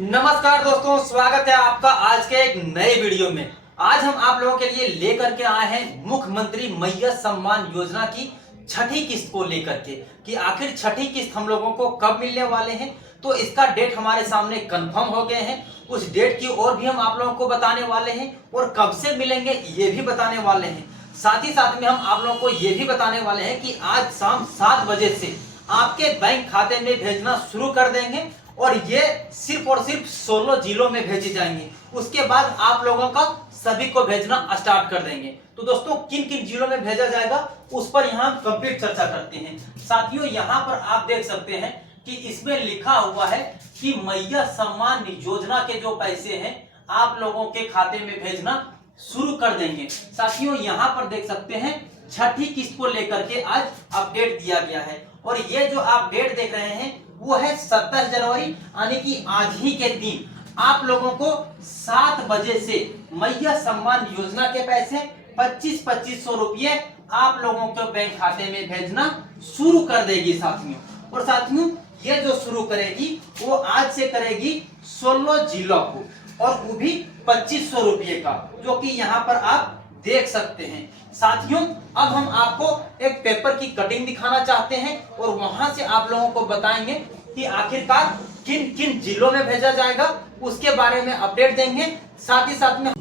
नमस्कार दोस्तों, स्वागत है आपका आज के एक नए वीडियो में। आज हम आप लोगों के लिए लेकर के आए हैं मुख्यमंत्री मैया सम्मान योजना की छठी किस्त को लेकर के कि आखिर छठी किस्त हम लोगों को कब मिलने वाले हैं। तो इसका डेट हमारे सामने कंफर्म हो गए हैं। उस डेट की ओर भी हम आप लोगों को बताने वाले हैं और कब से मिलेंगे ये भी बताने वाले हैं। साथ ही साथ में हम आप लोगों को ये भी बताने वाले हैं कि आज शाम 7 बजे से आपके बैंक खाते में भेजना शुरू कर देंगे और ये सिर्फ और सिर्फ 16 जिलों में भेजे जाएंगे। उसके बाद आप लोगों का सभी को भेजना स्टार्ट कर देंगे। तो दोस्तों, किन किन जिलों में भेजा जाएगा उस पर यहाँ कंप्लीट चर्चा करते हैं। साथियों, यहाँ पर आप देख सकते हैं कि इसमें लिखा हुआ है कि मैया सम्मान योजना के जो पैसे हैं आप लोगों के खाते में भेजना शुरू कर देंगे। साथियों, यहाँ पर देख सकते हैं छठी किस्त को लेकर के आज अपडेट दिया गया है और ये जो आप डेट देख रहे हैं वो है 27 जनवरी, यानी कि आज ही के दिन आप लोगों को 7 बजे से मैया सम्मान योजना के पैसे 25-2500 रुपये आप लोगों के बैंक खाते में भेजना शुरू कर देगी साथियों। और साथियों, ये जो शुरू करेगी वो आज से करेगी 16 जिलों को और वो भी 2500 रुपये का, जो कि यहाँ पर आप देख सकते हैं। साथियों, अब हम आपको एक पेपर की कटिंग दिखाना चाहते हैं और वहां से आप लोगों को बताएंगे कि आखिरकार किन किन जिलों में भेजा जाएगा, उसके बारे में अपडेट देंगे। साथ ही साथ में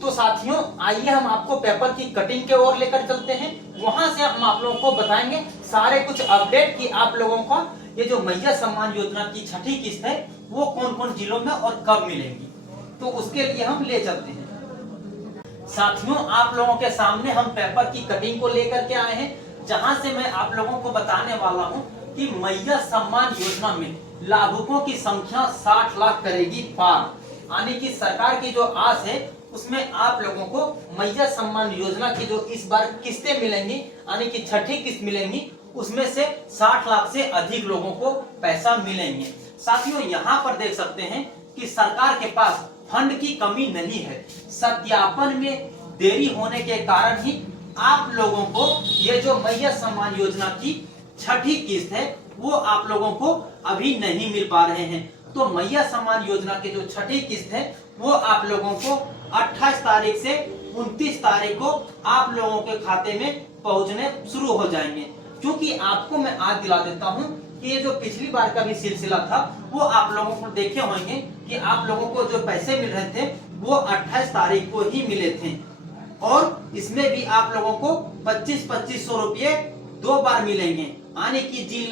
तो साथियों, आइए हम आपको पेपर की कटिंग के ओर लेकर चलते हैं। वहां से हम आप लोगों को बताएंगे सारे कुछ अपडेट कि आप लोगों को ये जो मैया सम्मान योजना की छठी किस्त है वो कौन कौन जिलों में और कब मिलेगी। तो उसके लिए हम ले चलते हैं। साथियों, आप लोगों के सामने हम पेपर की कटिंग को लेकर के आए हैं, जहां से मैं आप लोगों को बताने वाला हूं कि मैया सम्मान योजना में लाभुकों की संख्या 60 लाख करेगी पार। यानी कि सरकार की जो आस है उसमें आप लोगों को मैया सम्मान योजना की जो इस बार किस्तें मिलेंगी, यानी कि छठी किस्त मिलेंगी, उसमें से 60 लाख से अधिक लोगों को पैसा मिलेंगे। साथियों, यहाँ पर देख सकते हैं कि सरकार के पास फंड की कमी नहीं है। सत्यापन में देरी होने के कारण ही आप लोगों को ये जो मैया सम्मान योजना की छठी किस्त है वो आप लोगों को अभी नहीं मिल पा रहे हैं। तो मैया सम्मान योजना की जो छठी किस्त है वो आप लोगों को 28 तारीख से 29 तारीख को आप लोगों के खाते में पहुंचने शुरू हो जाएंगे। क्योंकि आपको मैं आज दिला देता हूं कि ये जो पिछली बार का भी सिलसिला था वो आप लोगों को देखे होंगे कि आप लोगों को जो पैसे मिल रहे थे वो 28 तारीख को ही मिले थे और इसमें भी आप लोगों को 25-2500 रुपये 2 बार मिलेंगे। यानी कि जिन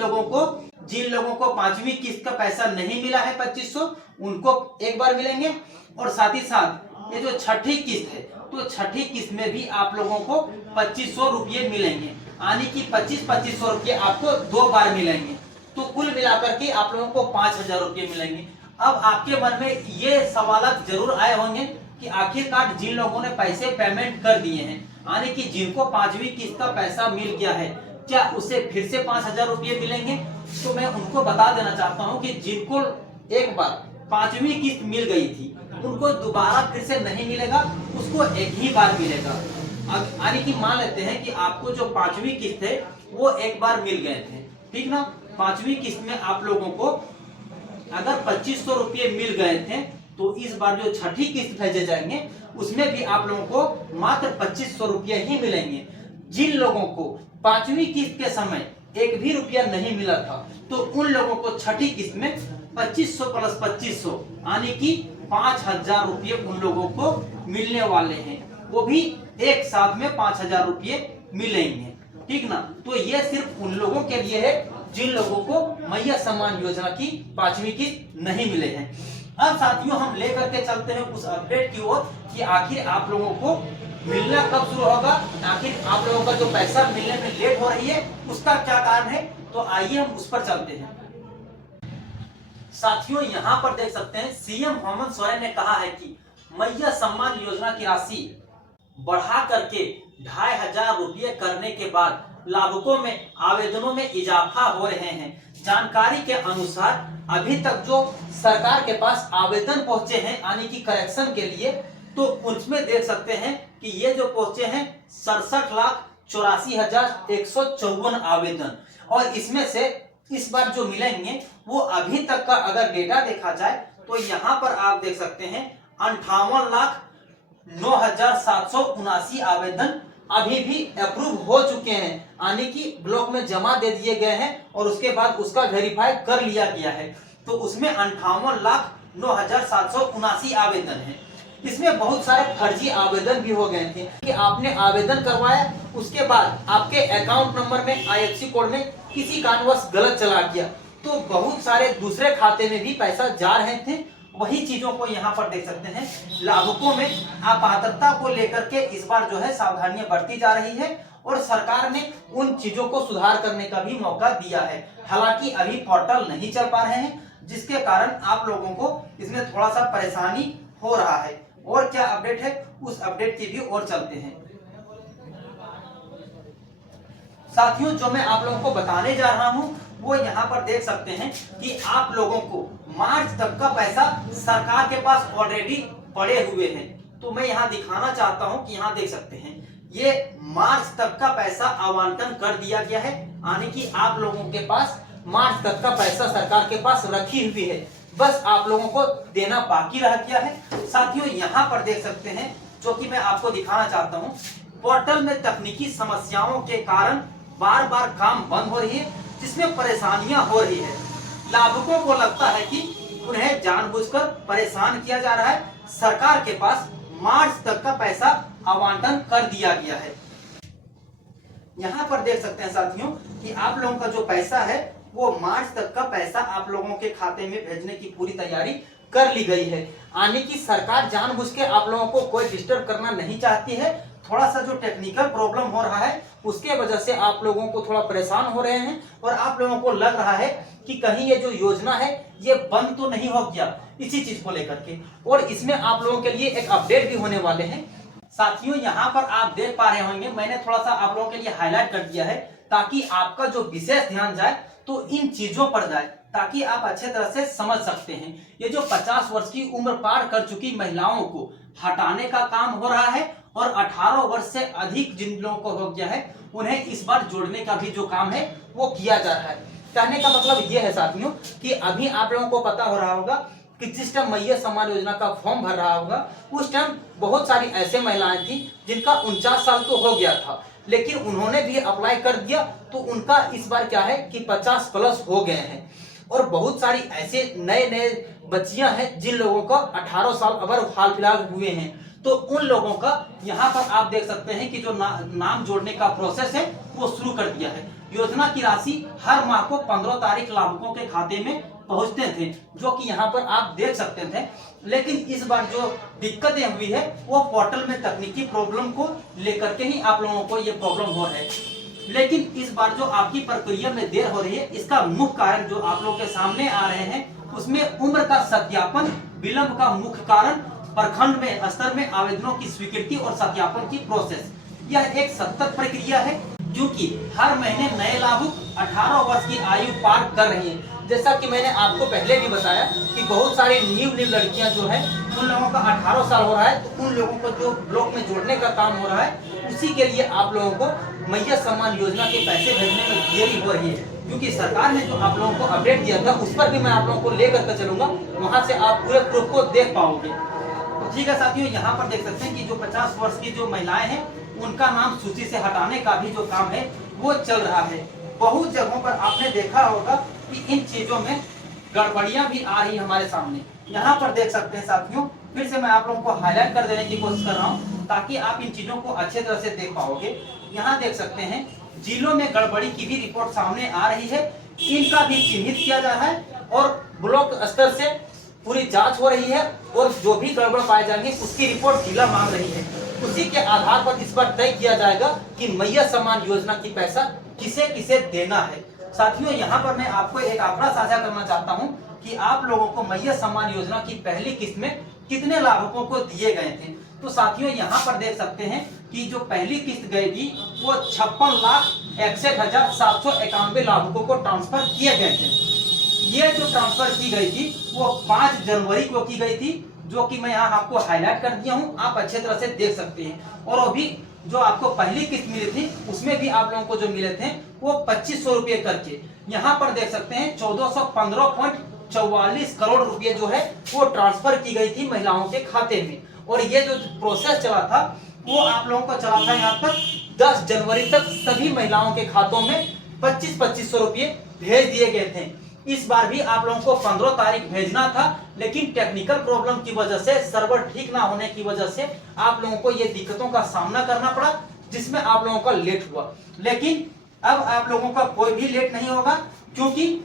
लोगों को 5वीं किस्त का पैसा नहीं मिला है 2500, उनको 1 बार मिलेंगे। और साथ ही साथ ये जो छठी किस्त है तो छठी किस्त में भी आप लोगों को 2500 रुपये मिलेंगे, यानी कि 25-2500 रुपये आपको 2 बार मिलेंगे। तो कुल मिलाकर के आप लोगों को 5000 रुपये मिलेंगे। अब आपके मन में ये सवाल जरूर आए होंगे कि आखिरकार जिन लोगों ने पैसे पेमेंट कर दिए हैं, यानी कि जिनको 5वीं किस्त का पैसा मिल गया है, क्या उसे फिर से 5000 रुपये मिलेंगे? तो मैं उनको बता देना चाहता हूं कि जिनको एक बार 5वीं किस्त मिल गई थी उनको दोबारा फिर से नहीं मिलेगा, उसको एक ही बार मिलेगा। यानी कि मान लेते हैं कि आपको जो 5वीं किस्त है वो 1 बार मिल गए थे, ठीक ना। 5वीं किस्त में आप लोगों को अगर 2500 रुपये मिल गए थे तो इस बार जो छठी किस्त भेजे जाएंगे उसमें भी आप लोगों को मात्र 2500 रुपये ही मिलेंगे। जिन लोगों को 5वीं किस्त के समय 1 भी रुपया नहीं मिला था तो उन लोगों को छठी किस्त में 2500 + 2500 यानी कि 5000 रुपये उन लोगों को मिलने वाले हैं। वो भी एक साथ में 5000 रुपये मिलेंगे, ठीक ना। तो ये सिर्फ उन लोगों के लिए है जिन लोगों को मैया सम्मान योजना की 5वीं किस्त नहीं मिले हैं। अब साथियों, हम लेकर के चलते हैं उस अपडेट की ओर कि आखिर आप लोगों को मिलना कब शुरू होगा, आखिर आप लोगों का जो पैसा मिलने में लेट हो रही है उसका क्या कारण है। तो आइए हम उस पर चलते हैं। साथियों, यहाँ पर देख सकते हैं सीएम हेमंत सोरेन ने कहा है कि मैया सम्मान योजना की राशि बढ़ा करके 2500 रुपये करने के बाद लाभुकों में आवेदनों में इजाफा हो रहे हैं। जानकारी के अनुसार अभी तक जो सरकार के पास आवेदन पहुंचे हैं, यानी कि करेक्शन के लिए, तो उसमें देख सकते हैं कि ये जो पहुंचे हैं 67,84,154 आवेदन और इसमें से इस बार जो मिलेंगे वो अभी तक का अगर डेटा देखा जाए तो यहाँ पर आप देख सकते हैं 58,09,779 आवेदन अभी भी अप्रूव हो चुके हैं, यानी कि ब्लॉक में जमा दे दिए गए हैं और उसके बाद उसका वेरीफाई कर लिया गया है। तो उसमें 58,09,779 आवेदन है। इसमें बहुत सारे फर्जी आवेदन भी हो गए थे कि आपने आवेदन करवाया, उसके बाद आपके अकाउंट नंबर में IFSC कोड में किसी कारणवश गलत चला गया, तो बहुत सारे दूसरे खाते में भी पैसा जा रहे थे। वही चीजों को यहाँ पर देख सकते हैं, लाभुकों में अपात्रता को लेकर के इस बार जो है सावधानियां बरती जा रही है और सरकार ने उन चीजों को सुधार करने का भी मौका दिया है। हालांकि अभी पोर्टल नहीं चल पा रहे हैं, जिसके कारण आप लोगों को इसमें थोड़ा सा परेशानी हो रहा है। और क्या अपडेट है, उस अपडेट की भी ओर चलते हैं। साथियों, जो मैं आप लोगों को बताने जा रहा हूं वो यहाँ पर देख सकते हैं कि आप लोगों को मार्च तक का पैसा सरकार के पास ऑलरेडी पड़े हुए हैं। तो मैं यहाँ दिखाना चाहता हूँ कि यहाँ देख सकते हैं ये मार्च तक का पैसा आवंटन कर दिया गया है, यानी कि आप लोगों के पास मार्च तक का पैसा सरकार के पास रखी हुई है, बस आप लोगों को देना बाकी रह गया है। साथियों, यहाँ पर देख सकते हैं, जो कि मैं आपको दिखाना चाहता हूँ, पोर्टल में तकनीकी समस्याओं के कारण बार बार काम बंद हो रही है, जिसमें परेशानियां हो रही है। लाभुकों को लगता है कि उन्हें जानबूझकर परेशान किया जा रहा है। सरकार के पास मार्च तक का पैसा आवंटन कर दिया गया है। यहाँ पर देख सकते हैं साथियों कि आप लोगों का जो पैसा है वो मार्च तक का पैसा आप लोगों के खाते में भेजने की पूरी तैयारी कर ली गई है, यानी कि सरकार जानबूझ के आप लोगों को कोई डिस्टर्ब करना नहीं चाहती है। थोड़ा सा जो टेक्निकल प्रॉब्लम हो रहा है उसके वजह से आप लोगों को थोड़ा परेशान हो रहे हैं और आप लोगों को लग रहा है कि कहीं ये जो योजना है ये बंद तो नहीं हो गया, इसी चीज को लेकर के। और इसमें आप लोगों के लिए एक अपडेट भी होने वाले हैं। साथियों, यहाँ पर आप देख पा रहे होंगे, मैंने थोड़ा सा आप लोगों के लिए हाईलाइट कर दिया है ताकि आपका जो विशेष ध्यान जाए तो इन चीजों पर जाए, ताकि आप अच्छे तरह से समझ सकते हैं। ये जो 50 वर्ष की उम्र पार कर चुकी महिलाओं को हटाने का काम हो रहा है और 18 वर्ष से अधिक जिन लोगों को हो गया है उन्हें इस बार जोड़ने का भी जो काम है वो किया जा रहा है। कहने का मतलब ये है साथियों कि अभी आप लोगों को पता हो रहा होगा कि जिस टाइम मैया सम्मान योजना का फॉर्म भर रहा होगा उस टाइम बहुत सारी ऐसे महिलाएं थी जिनका 49 साल तो हो गया था, लेकिन उन्होंने भी अप्लाई कर दिया तो उनका इस बार क्या है कि 50 प्लस हो गए हैं। और बहुत सारी ऐसे नए नए बच्चियां हैं जिन लोगों का 18 साल अगर हाल फिलहाल हुए हैं, तो उन लोगों का यहाँ पर आप देख सकते हैं कि जो नाम जोड़ने का प्रोसेस है वो शुरू कर दिया है। योजना की राशि हर माह को 15 तारीख लाभुकों के खाते में पहुंचते थे, जो कि यहाँ पर आप देख सकते थे। लेकिन इस बार जो दिक्कतें हुई है वो पोर्टल में तकनीकी प्रॉब्लम को लेकर के ही आप लोगों को ये प्रॉब्लम हो है। लेकिन इस बार जो आपकी प्रक्रिया में देर हो रही है इसका मुख्य कारण जो आप लोगों के सामने आ रहे हैं उसमें उम्र का सत्यापन विलंब का मुख्य कारण प्रखंड में स्तर में आवेदनों की स्वीकृति और सत्यापन की प्रोसेस। यह एक सतत प्रक्रिया है क्योंकि हर महीने नए लाभुक 18 वर्ष की आयु पार कर रही हैं। जैसा कि मैंने आपको पहले भी बताया कि बहुत सारी न्यू लड़कियां जो है उन लोगों का 18 साल हो रहा है, तो उन लोगों को जो ब्लॉक में जोड़ने का काम हो रहा है उसी के लिए आप लोगों को मैया सम्मान योजना के पैसे भेजने में देरी हो रही है, क्योंकि सरकार ने जो आप लोगों को अपडेट दिया था उस पर भी मैं आप लोगों को लेकर के चलूंगा, वहां से आप पूरे प्रूफ को देख पाओगे। तो ठीक है साथियों, यहाँ पर देख सकते हैं कि जो 50 वर्ष की जो महिलाएं हैं उनका नाम सूची से हटाने का भी जो काम है वो चल रहा है। बहुत जगहों पर आपने देखा होगा कि इन चीजों में गड़बड़ियां भी आ रही हमारे सामने। यहाँ पर देख सकते हैं साथियों, फिर से मैं आप लोगों को हाईलाइट कर देने की कोशिश कर रहा हूँ ताकि आप इन चीजों को अच्छे तरह से देख पाओगे। यहाँ देख सकते हैं जिलों में गड़बड़ी की भी रिपोर्ट सामने आ रही है, इनका भी चिन्हित किया जा रहा है और ब्लॉक स्तर से पूरी जांच हो रही है और जो भी गड़बड़ पाए जाएंगे उसकी रिपोर्ट जिला मांग रही है। उसी के आधार पर इस बार तय किया जाएगा कि मैया सम्मान योजना की पैसा किसे किसे देना है। साथियों, यहाँ पर मैं आपको एक आंकड़ा साझा करना चाहता हूँ कि आप लोगों को मैया सम्मान योजना की पहली किस्त में कितने लाभुकों को दिए गए थे। तो साथियों, यहाँ पर देख सकते हैं कि जो पहली किस्त गई थी वो 56,61,791 लाभुकों को ट्रांसफर किए गए थे। ये जो ट्रांसफर की गई थी वो 5 जनवरी को की गई थी, जो कि मैं यहाँ आपको हाईलाइट कर दिया हूँ, आप अच्छे तरह से देख सकते हैं। और अभी जो आपको पहली किस्त मिली थी उसमें भी आप लोगों को जो मिले थे वो 2500 रुपये करके, यहाँ पर देख सकते हैं 1415.44 करोड़ रुपए जो है वो ट्रांसफर की गई थी महिलाओं के खाते में। और ये जो प्रोसेस चला था वो आप लोगों को चला था यहाँ तक 10 जनवरी तक सभी महिलाओं के खातों में 2500 रुपये भेज दिए गए थे। इस बार भी आप लोगों को 15 तारीख भेजना था, लेकिन टेक्निकल प्रॉब्लम की वजह से, सर्वर ठीक ना होने की वजह से आप लोगों को ये दिक्कतों का सामना करना पड़ा, जिसमें आप लोगों का लेट हुआ। लेकिन अब आप लोगों का कोई भी लेट नहीं होगा, क्योंकि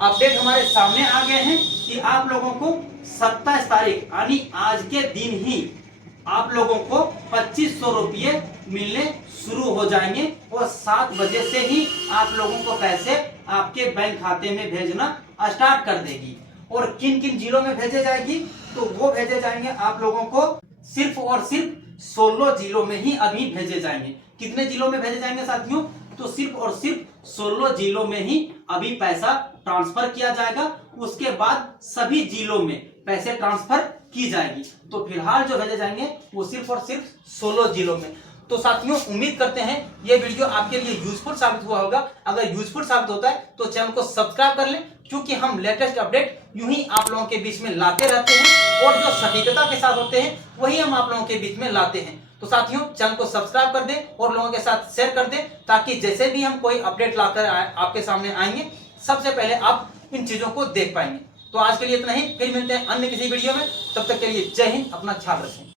अपडेट हमारे सामने आ गए हैं कि आप लोगों को 27 तारीख यानी आज के दिन ही आप लोगों को 2500 रुपये मिलने शुरू हो जाएंगे और 7 बजे से ही आप लोगों को पैसे आपके बैंक खाते में भेजना स्टार्ट कर देगी। और किन किन जिलों में भेजे जाएगी, तो वो भेजे जाएंगे आप लोगों को सिर्फ और सिर्फ 16 जिलों में ही अभी भेजे जाएंगे। कितने जिलों में भेजे जाएंगे साथियों, तो सिर्फ और सिर्फ 16 जिलों में ही अभी पैसा ट्रांसफर किया जाएगा। उसके बाद सभी जिलों में पैसे ट्रांसफर की जाएगी। तो फिलहाल जो भेजे जाएंगे वो सिर्फ और सिर्फ 16 जिलों में। तो साथियों उम्मीद करते हैं ये वीडियो आपके लिए यूजफुल साबित हुआ होगा। अगर यूजफुल साबित होता है तो चैनल को सब्सक्राइब कर लें, क्योंकि हम लेटेस्ट अपडेट यूं ही आप लोगों के बीच में लाते रहते हैं और जो सटीकता के साथ होते हैं वही हम आप लोगों के बीच में लाते हैं। तो साथियों चैनल को सब्सक्राइब कर दें और लोगों के साथ शेयर कर दें, ताकि जैसे भी हम कोई अपडेट लाकर आपके सामने आएंगे सबसे पहले आप इन चीजों को देख पाएंगे। तो आज के लिए इतना ही, फिर मिलते हैं अन्य किसी वीडियो में। तब तक के लिए जय हिंद, अपना ख्याल रखें।